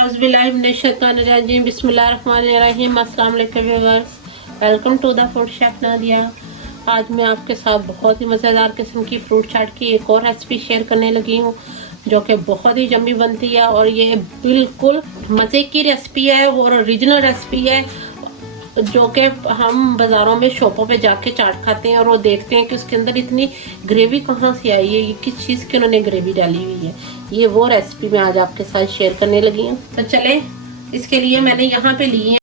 औज़ुबिल्लाहिमिनश्शैतानिर्रजीम बिस्मिल्लाहिर्रहमानिर्रहीम। अस्सलाम वालेकुम viewers, welcome to the food chef Nadia. आज मैं आपके साथ बहुत ही मज़ेदार किस्म की फ्रूट चाट की एक और रेसिपी शेयर करने लगी हूँ जो कि बहुत ही यम्मी बनती है और ये बिल्कुल मज़े की रेसिपी है और ओरिजिनल रेसिपी है जो कि हम बाज़ारों में शॉपों पे जाके चाट खाते हैं और वो देखते हैं कि उसके अंदर इतनी ग्रेवी कहाँ से आई है, ये किस चीज़ की उन्होंने ग्रेवी डाली हुई है। ये वो रेसिपी मैं आज आपके साथ शेयर करने लगी हूँ। तो चले, इसके लिए मैंने यहाँ पे लिए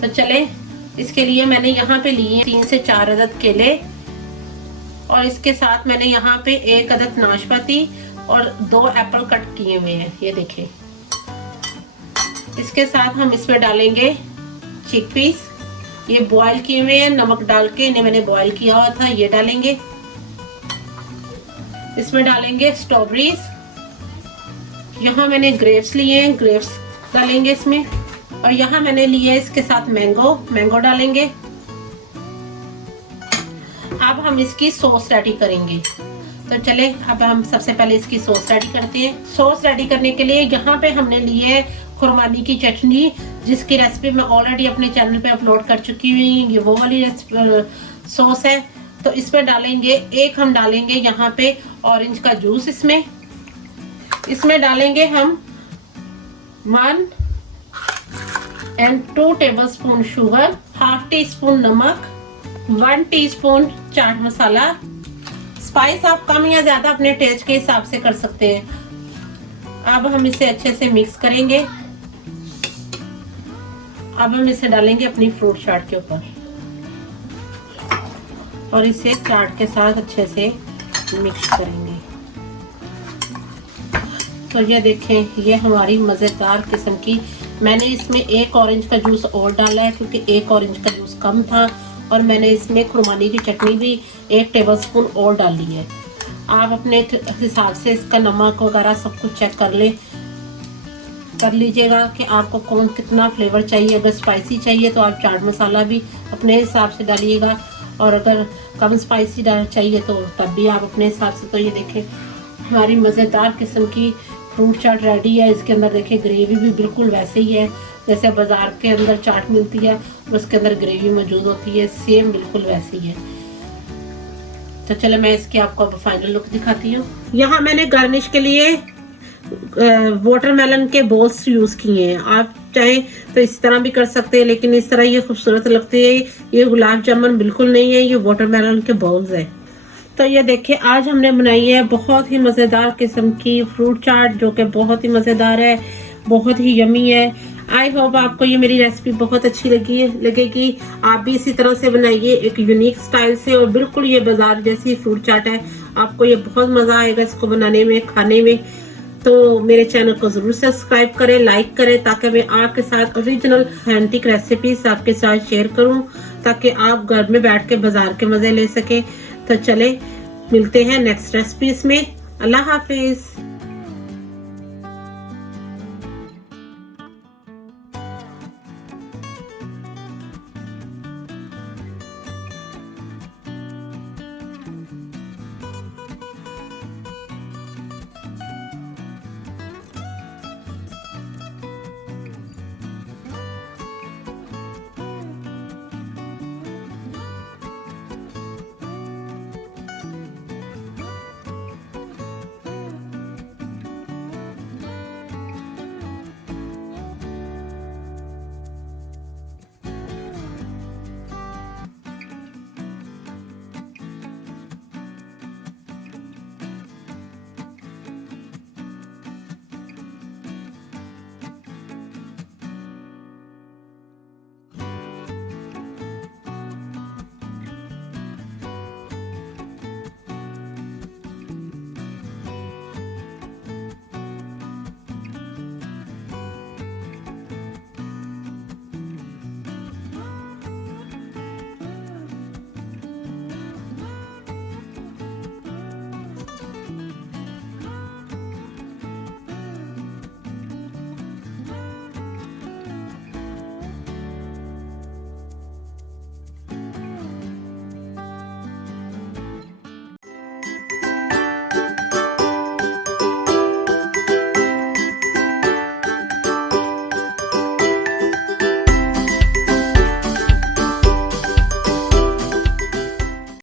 तो चले, इसके लिए मैंने यहाँ पे लिए 3 से 4 अदद केले और इसके साथ मैंने यहाँ पे 1 अदद नाशपाती और 2 एप्पल कट किए हुए हैं, ये देखिए। इसके साथ हम इसमें डालेंगे चिकपीस, ये बॉईल किए हुए हैं, नमक डाल के इन्हें मैंने बॉईल किया हुआ था, ये डालेंगे। इसमें डालेंगे स्ट्रॉबेरीज, यहाँ मैंने ग्रेप्स लिए हैं, ग्रेप्स डालेंगे इसमें। और यहाँ मैंने लिए इसके साथ मैंगो डालेंगे। अब हम इसकी सॉस रेडी करेंगे। तो चले, अब हम सबसे पहले इसकी सॉस रेडी करते हैं। सॉस रेडी करने के लिए यहाँ पे हमने लिए खुरमानी की चटनी, जिसकी रेसिपी मैं ऑलरेडी अपने चैनल पे अपलोड कर चुकी हूँ। ये वो वाली सॉस है। तो इसमें हम डालेंगे यहाँ पे ऑरेंज का जूस। इसमें डालेंगे हम 1 and 2 tablespoon शुगर, ½ टीस्पून नमक, 1 टीस्पून चाट मसाला। स्पाइस आप कम या ज्यादा अपने टेस्ट के हिसाब से कर सकते हैं। अब हम इसे अच्छे से मिक्स करेंगे। अब हम इसे डालेंगे अपनी फ्रूट चाट के ऊपर और इसे चाट के साथ अच्छे से मिक्स करेंगे। तो ये देखें, ये हमारी मजेदार किस्म की, मैंने इसमें 1 ऑरेंज का जूस और डाला है क्योंकि 1 ऑरेंज का जूस कम था, और मैंने इसमें खुरमानी की चटनी भी 1 टेबलस्पून और डाली है। आप अपने हिसाब से इसका नमक वगैरह सब कुछ चेक कर लीजिएगा कि आपको कितना फ्लेवर चाहिए। अगर स्पाइसी चाहिए तो आप चाट मसाला भी अपने हिसाब से डालिएगा, और अगर कम स्पाइसी चाहिए तो तब भी आप अपने हिसाब से। तो ये देखें, हमारी मज़ेदार किस्म की फ्रूट चाट रेडी है। इसके अंदर देखिए ग्रेवी भी बिल्कुल वैसे ही है जैसे बाजार के अंदर चाट मिलती है, उसके अंदर ग्रेवी मौजूद होती है, सेम बिल्कुल वैसी है। तो चलो, मैं इसकी आपको अब फाइनल लुक दिखाती हूँ। यहाँ मैंने गार्निश के लिए वाटरमेलन के बॉल्स यूज किए हैं। आप चाहे तो इस तरह भी कर सकते हैं, लेकिन इस तरह ये खूबसूरत लगते हैं। ये गुलाब जामुन बिल्कुल नहीं है, ये वाटरमेलन के बॉल्स है। तो ये देखिए, आज हमने बनाई है बहुत ही मज़ेदार किस्म की फ्रूट चाट जो कि बहुत ही मज़ेदार है, बहुत ही यमी है। आई होप आपको ये मेरी रेसिपी बहुत अच्छी लगेगी। आप भी इसी तरह से बनाइए, एक यूनिक स्टाइल से, और बिल्कुल ये बाजार जैसी फ्रूट चाट है। आपको ये बहुत मज़ा आएगा इसको बनाने में, खाने में। तो मेरे चैनल को ज़रूर सब्सक्राइब करें, लाइक करें, ताकि मैं आपके साथ ओरिजिनल ऑथेंटिक रेसिपीज आपके साथ शेयर करूँ, ताकि आप घर में बैठ के बाजार के मज़े ले सकें। तो चले, मिलते हैं नेक्स्ट रेसिपीज में। अल्लाह हाफिज।